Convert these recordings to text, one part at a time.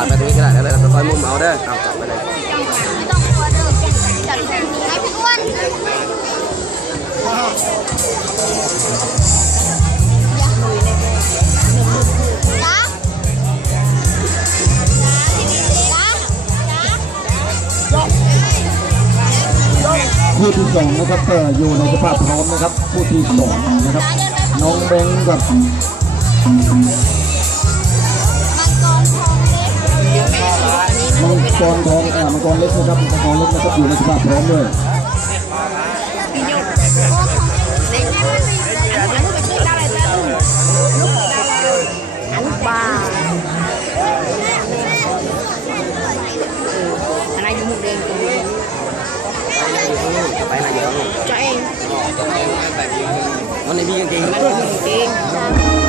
าดไปตรงนี้ก็ได้แล้วเราค่อยมุมเอาเด้อเอากลับไปเลยไม่ต้องกลัวเดิมจัดให้พี่อ้วนจ้าจ้าคู่ที่สองนะครับก็อยู่ในสภาพพร้อมนะครับคู่ที่สองนะครับ น้องเบงกับ กรทองอ่ามังกรเล็กนะครับมังกรเล็กนะครับอยู่ในสภาพพร้อมด้วยอันบ้าอันนั้นอยู่มุกเดงไปไหนอยู่ตรงนู้นจะเองวันนี้มีกางเกงนั่นะนคือมุกเดงตรง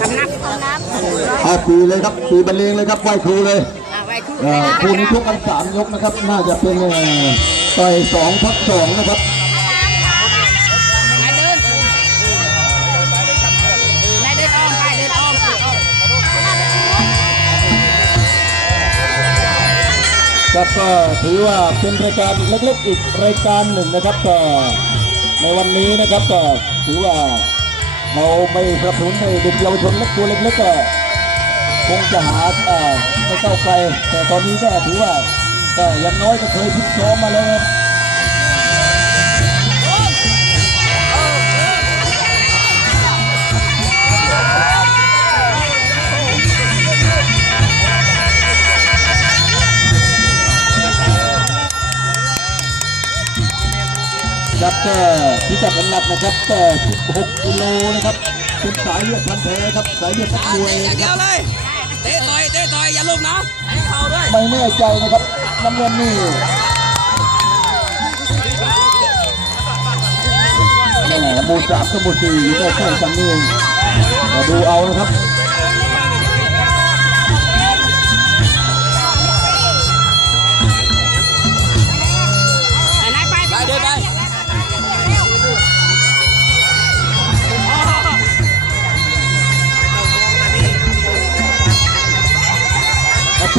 คำนับขอนับอาปีเลยครับปีบรรเลงเลยครับไหว้ครูเลยอ่าไว้คู่อ่าคู่นี้ชกกันสามยกนะครับ น่าจะเป็นเอ่อต่อยสองพักสองนะครับนายเดินนายเดินอ้อมไปเดินอ้อมอ้อมครับก็ถือว่าเป็นรายการเล็กๆอีกรายการหนึ่งนะครับก็ในวันนี้นะครับก็ถือว่า เราไม่สนับสนุนให้เด็กเยาวชนเล็กตัวเล็กๆก็คงจะหาไม่เข้าไกลแต่ตอนนี้ก็ถือว่าก็ยังน้อยก็เคยพิกซ้อมมาแล้ว ครับครับก็พิกัดน้ำหนักนะครับก็16กิโลนะครับเป็นสายเลือดพันธุ์แท้ครับสายเลือดพันธุ์มวยอย่างนะคเดียรัวบเลยเตะต่อยเตะต่อยอย่าลุกนะเข้าด้วยไม่แน่ใจนะครับน้ำเงินนี่แหม่หมูสามกับหมูสี่อยู่ใกล้ๆกันนี่เองมาดูเอานะครับ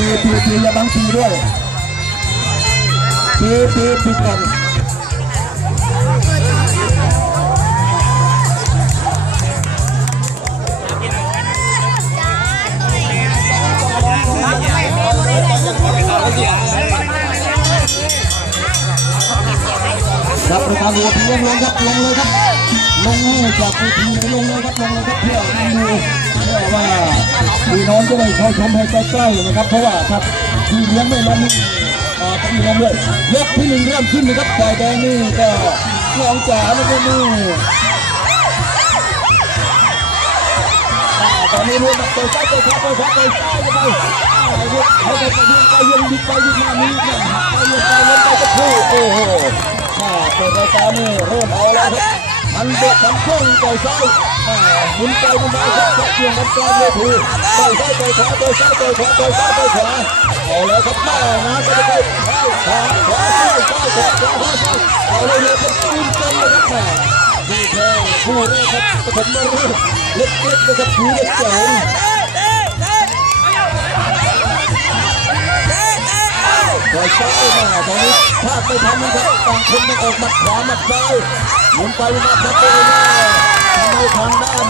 ปีปีปีอย่าบังปีด้วยปีปีปีก่อนครับประธานหัวพีลงเลงครับลงเลยครับลงให้จากเวทีลงเลยครับลงเลยครับเพื่อให้ดู เพื่ว่าพี่น้องจะได้เข้าชมให้ใกล้ๆนะครับเพราะว่าครับพี่เลี้ยงไม่ลงนี่ต้องมีลงด้วยยกที่หนึ่งเริ่มขึ้นนะครับฝ่ายแดงนี่ก็น้องจ๋าแล้วก็นี่ตอนนี้นี่มาเตะซ้ายเตะขวาเตะขวาเตะซ้ายไปอ่าเขาไปไปยิงไปยิงยิงไปยิงมานี่เนี่ยไปยิงไปล่นไปจะคู่โอ้โหมาเปิดรายการนี่เริ่มเอาแล้วครับมันเด็กมันพุ่งต่อยซ้าย หมุนไปหมุนมาครับเกี่ยงกันกลางเวทีต่อยซ้ายต่อยขวาต่อยซ้ายต่อยขวาต่อยซ้ายต่อยขวาเอาแล้วครับแม่นะก็จะไปซ้ายขวาขวาซ้ายซ้าขวาขวาซ้ายเอาเลยเลยครับปืนกันเลยครับแม่นี่แค่คู่แรกครับปฐมฤกษ์เล็กๆนะครับผีเล็กเจ๋งเตะเตะเตะเตะเตะต่อยซ้ายมาตอนนี้พลาดไม่ทันนะครับต่างคนต้องออกหมัดขวาหมัดซ้ายหมุนไปมาครับตัวเอ ทำให้ทางด้าน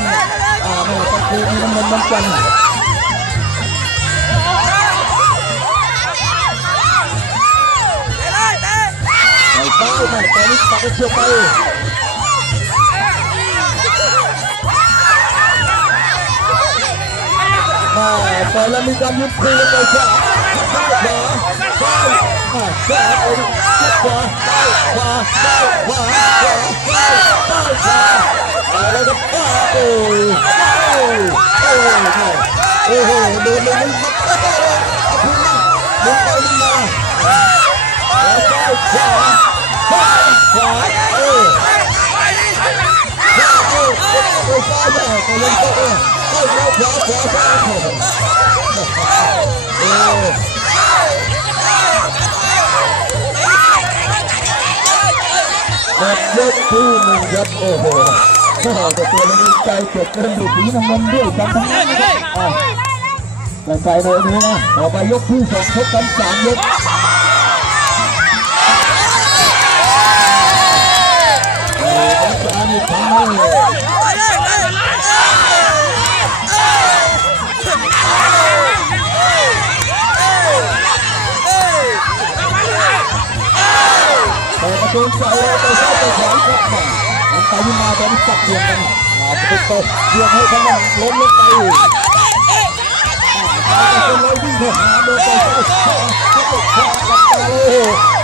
อ่าแม่ตะกูมีน้ำมันน้ำจันทร์ต่อยซ้ายมาตอนนี้ปักไปเชื่อไปมาตอยแล้วมีการยุบคืนไปขวาซ้ายวาซ้ายอ่าซ้ายเอาดิขวาซ้ายขวาซ้ายขวาขวาซ้ายซ้ายขวาเอาแล้วครับอ้าโอ้ยโอ้ยโอ้ยโอ้โหโดนเลยมันมึงไปมึง ม โอ้โหข้าวแต่ตัวนี้ใจเจ็บกระดูกสีน้ำมด้วยกันทั้งนั้นนะครับอะแต่ใจในนี้นะต่อไปยกที่สองชกกันสามยกโอ้ยอาจารย์นี่ทำให้แต่ประตูใส่ไปซ้ายไปขวาครับมัน ไปยืนมาตอนนี้จับเพียงกันอ่าประตูเพียงให้ทั้งนั้นล้มลงไปอีกอ่าเป็นร้อยวิ่งเข้าหาโดนไปซ้ายขวาซ้ายขวาหลับตาเลย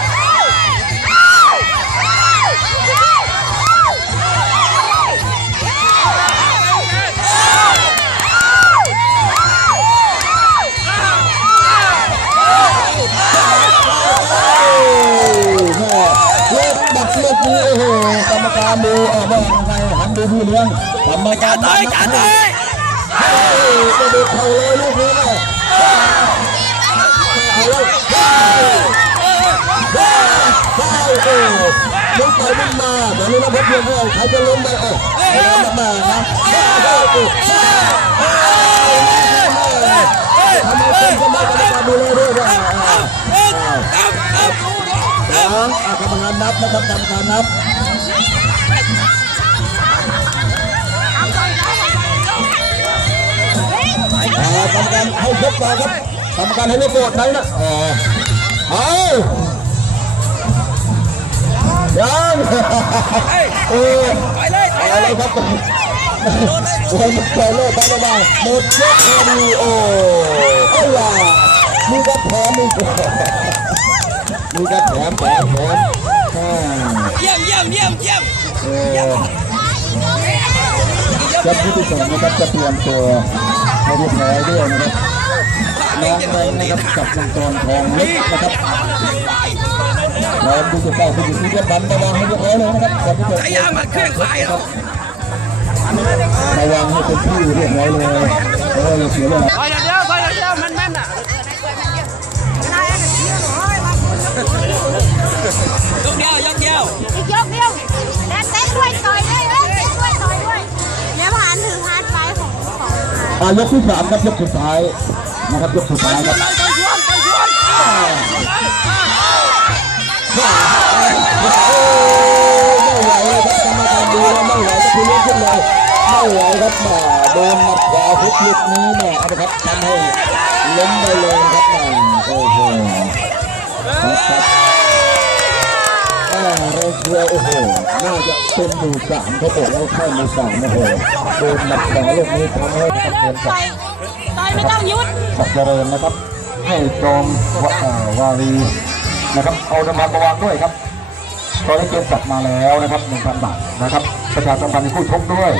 ดูพี่เลี้ยงกรรมการนับนับให้เฮ้ยกระดูเข่าเลยลูกนี้เอาเลยเฮ้ยเฮ้ยเฮ้ยโอ้มึงไปมึงมาตอนนี้นะพบเพียงเขาใครจะล้มได้เออเอาละมานะเฮ้ยเฮ้ยเฮ้ยเฮ้ยทำไมเป็นกรรมการดูแลด้วยว่าสองกรรมการนับนะครับกรรมการนับ กรรมการให้ชกต่อครับกรรมการให้เล่นโกรธไหนนะอ๋อเอายังเออไปเลยไปเอาเลเลยยครับโอ้ยมันไปเลยไปเลยไปหมดยกพอดีโอ้เอาล่ะมีกระแถมมีกระมีกระแถมแถมแถมอ่าเยี่ยมเยี่ยมเยี่ยมเยี่ยมเออจับผู้ที่สองนะครับจะเตรียมตัวให้ เรียบร้อยด้วยนะครับน้องแบงค์นะครับกับมังกรทองเล็กนะครับเราดูจะเก้าผู้ที่เรียบร้อยระวังให้เรียบร้อยเลยนะครับก่อนที่จะใช้ยางมาเครื่องขายเหรอระวังให้เป็นที่เรียบร้อยเลยเอออย่าเสียเวลา อ่ายกที่สามครับยกสุดท้ายนะครับยกสุดท้ายครับไม่ไหวครับแม่โดนมัดขวาฮุกลุกนี้แม่เอาละครับทำให้ล้มไปเลยครับแม่โอ้โห เราเชื่อโอ้โหน่าจะเป็นมือสามเขาบอกว่าแค่มือสามโอ้โหโดนหมัดขวาลูกนี้ทำให้กระเทือนกับต่อยต่อยไม่ต้องยุดสักเจริญนะครับ ให้จอมวะเอ่อวารีนะครับเอาน้ำมันมาวางด้วยครับตอนนี้เกมจับมาแล้วนะครับ1,000บาทนะครับประชาสัมพันธ์ให้ผู้ชมด้วย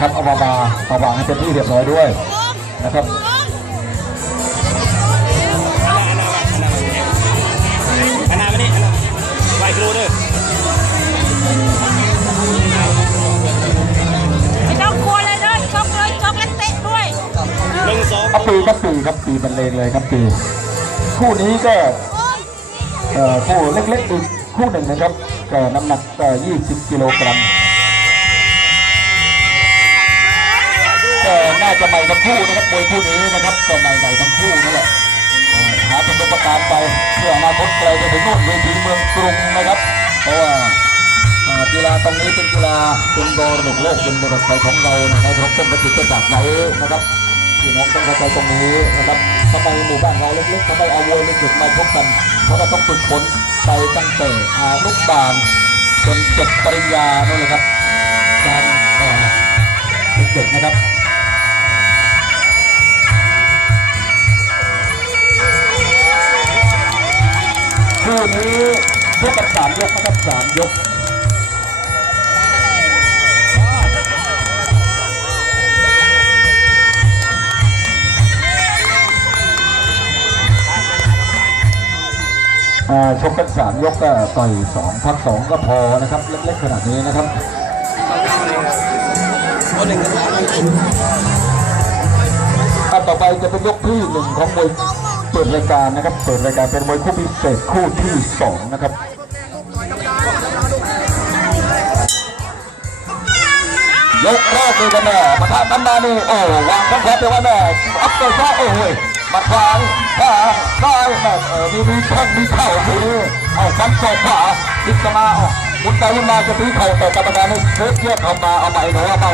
ครับเอามามามาวางให้เป็นที่เรียบร้อยด้วยนะครับ ปีครับรรเลงเลยครับปีคู่นี้ก็คู่เล็กๆอีกคู่หนึ่งนะครับน้ำหนัก 20 กิโลกรัมแต่น่าจะใหม่ทั้งคู่นะครับมวยคู่นี้นะครับก็ใหม่ใหม่ทั้งคู่นั่นแหละเอ่อท้าเป็นตัวประการไปเพื่ออนาคตไกลไปถึงโน่นเวทีเมืองกรุงนะครับ เพราะว่ากีฬาตรงนี้เป็นกีฬาเป็นมรดกโลกเป็นมรดกไทยของเรานะครับต้นกระติกจะจากไหนนะครับ พี่น้องต้องเข้าใจตรงนี้นะครับทำไมหมู่บ้านเราเล็กๆทำไมเอาวัวเล็กๆมาชกกัน เพราะเราต้องฝึกฝนไปตั้งแต่อานุบาลจนจบปริญญานั่นเลยครับการเด็กๆนะครับคู่นี้ชกกันสามยกนะครับสามยก ชกกันสามยกก็ต่อยสองพักสองก็พอนะครับเล็กๆขนาดนี้นะครับอ่าต่อไปจะเป็นยกที่หนึ่งของมวยเปิดรายการนะครับ เปิดรายการเป็นมวยคู่พิเศษคู่ที่สองนะครับยกแรกเลยกันแน่มาทางนั้นานี่โอ้วางแข้งขวาไปว่าแน่อัพเตอร์ซ้าโอ้โห มาขวางขวาซ้ายแม่เออมีมีแข้งมีเข่าทีนี้เอาฟันศอกขวาดิสมาเอาหมุนไปหมุนมาจะตีเข่าแต่กรรมการให้เซฟเยบเข้ามาเอาใหม่หน่อยเอาให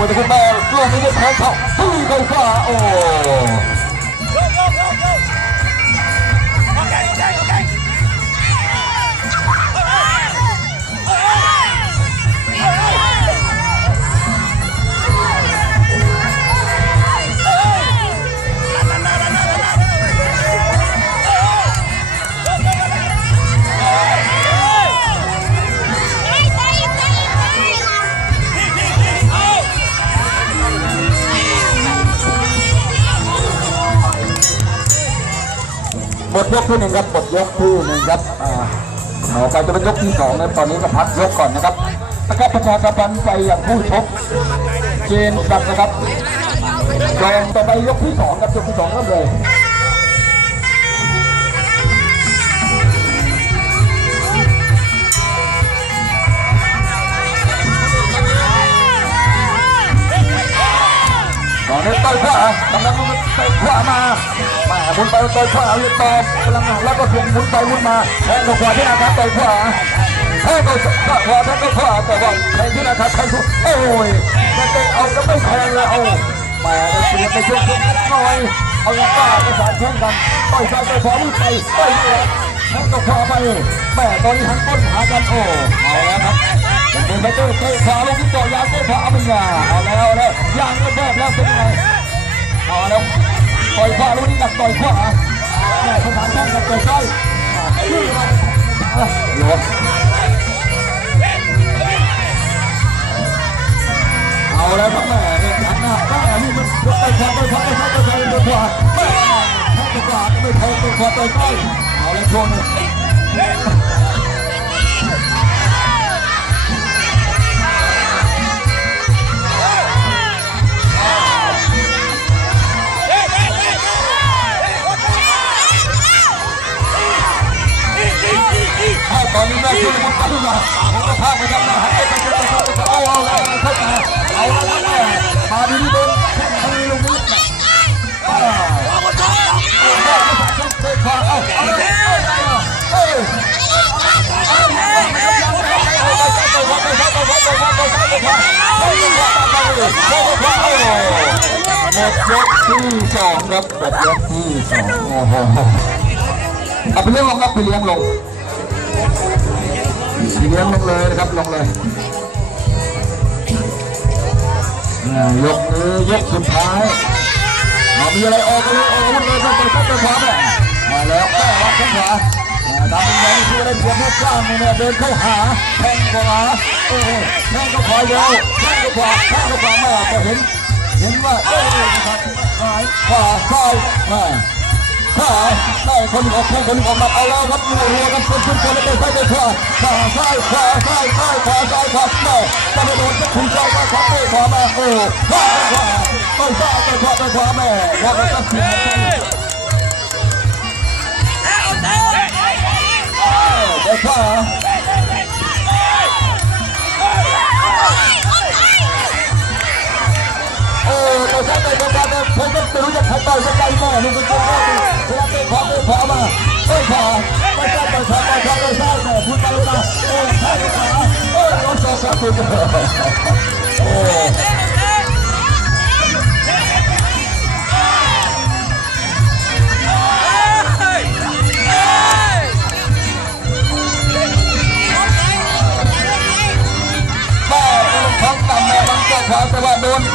อนนี้ทั้งมวยทั้งคู่แม่ ยกที่หนึ่งครับหมดยกที่หนึ่งครับอ่าต่อไปจะเป็นยกที่สองนะตอนนี้ก็พักยกก่อนนะครับตะกับประชาสัมพันธ์ไปอย่างผู้ชกเจนสักนะครับจองต่อไปยกที่สองครับยกที่สองเริ่มเลย ตอนนี้ต่อยขวากำลังต่อยขวามาแหม่หมุนไปต่อยขวาเรียกตอบกำลังแล้วก็ถ่วงหมุนไปหมุนมาแทงขวาที่หน้าครับต่อยขวาแทงเข้าขวาแทงเข้าขวาแต่ว่าแทงที่หน้าครับแทงทุกโอ้ยจะเตะเอาจะไม่แทงเลยเอาแหม่เปลี่ยนไปช่วงหน่อยเอาอย่างป้าประสานแข่งกันต่อยซ้ายต่อยขวาลุยไปต่อยแทงเข้าขวาไปแหม่ตอนนี้ทั้งต้นหากันโอ้เอาแล้วครับ เป็นไปด้วยเตะขาลูกที่ต่อยางเตะขวาเอาไม่ยาเอาแล้วเอาแล้วยางก็แบบแล้วเป็นไงเอาแล้วต่อยขวาลูกนี้ดักต่อยขวาแม่สถานแข้งกับต่อยซ้ายชื่อมันหลบเอาแล้วครับแม่เนี่ยหันหน้าแม่นี่มันต่อยขวาต่อยขวาต่อยขวาต่อยขวาต่อยขวาแม่แข้งต่อยขวาไม่พอต่อยขวาต่อยซ้ายเอาแล้วชว์หนึ่ งถ้าตอนนี้แม่ช่วยมันตั้งมาผมก็พาไปทำงาห้ไปช่วยไปช่วยไปเอาเอาเอาเข้ามาเอาแล้วแม่มาดีดีโดนแข้งทีลงนี้เอาหมดเลยเอาเอาเอาเอ้ยหมดยกที่สองครับหมดยกที่สองอ้โหเอาไปเลี้ยงลงครับไปเลี้ยงลง เลี้ยงลงเลยนะครับลงเลยอ่ายกมือยกสุดท้ายเอามีอะไรออกก็เลยออกอาวุธเลยก็ต่อยซ้ายต่อยขวาแม่มาแล้วแม่วัดข้างขวาดำเงินที่ได้เพียงแค่กล้ามเนี่ยเดินเข้าหาแทงขวาโอ้โหแทงก็ขวาเยอะแทงก็ขวาแทงก็ขวาแม่ก็เห็น เห็นว่าเอ้ยซ้ายขวาซ้ายมา ขวาได้คนออกแข้งคนออกมาเอาแล้วครับรัวรัวกันคนทุกคนเลยไปไปขวาขวาซ้ายขวาซ้ายซ้ายขวาซ้ายขวาแม่จะไปโดนจะคุณใจว่าขวาไปขวามาโอ้ขวาขวาไปซ้ายไปขวาไปขวาแม่ว่ากันตัดสินไปขวา เราใช้ไปขวาไปผมก็ไม่รู้จะใครต่อยจะใครแม่นี่เป็นตัวแรกเวลาไปขวาไปขวามาไปขวาไปซ้ายไปขวาไปซ้ายไปซ้ายแม่พูดไปมาโอ้ซ้ายไปขวาโอ้รถสองสามคนโอ้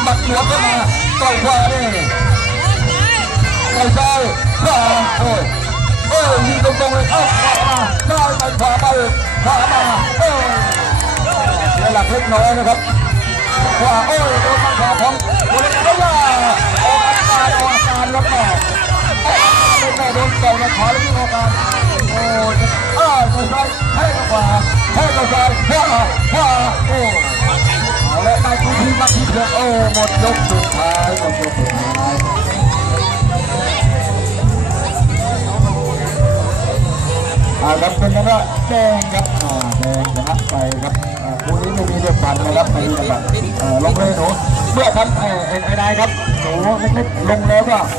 หมัดหัวเข้ามาต่อยขวาเนี่ยต่อยซ้ายขวาโอ้ยโอ้ยยิงตรงๆเลยเอ้าขวามาซ้ไปขวาไปขวามาโอ้ยเสียหลักเล็กน้อยนะครับขวาโอ้ยโดนมาขวาของโอ้ยโอ้ยออกอาการออกอาการแล้วแม่โอ้ยแม่โดนต่อยมาขวาแล้วที่ออกอาการโอ้ยอ้าวต่อยซ้ายให้กับขวาให้กับซ้ายขวาขวาโอ้ย และได้ทุกทีมาที่เพื่อโอ้หมดยกสุดท้ายหมดยกสุดท้ายอ่าครับเป็นนะว่าแดงครับอ่าแดงชนะไปครับอ่าคู่นี้ไม่มีเดือดพันนะครับไม่มีแบบเอ่อลงเลยหนูเมื่อครับเอ้ไอไอ้นายครับหนูเล็กๆลงแล้วก็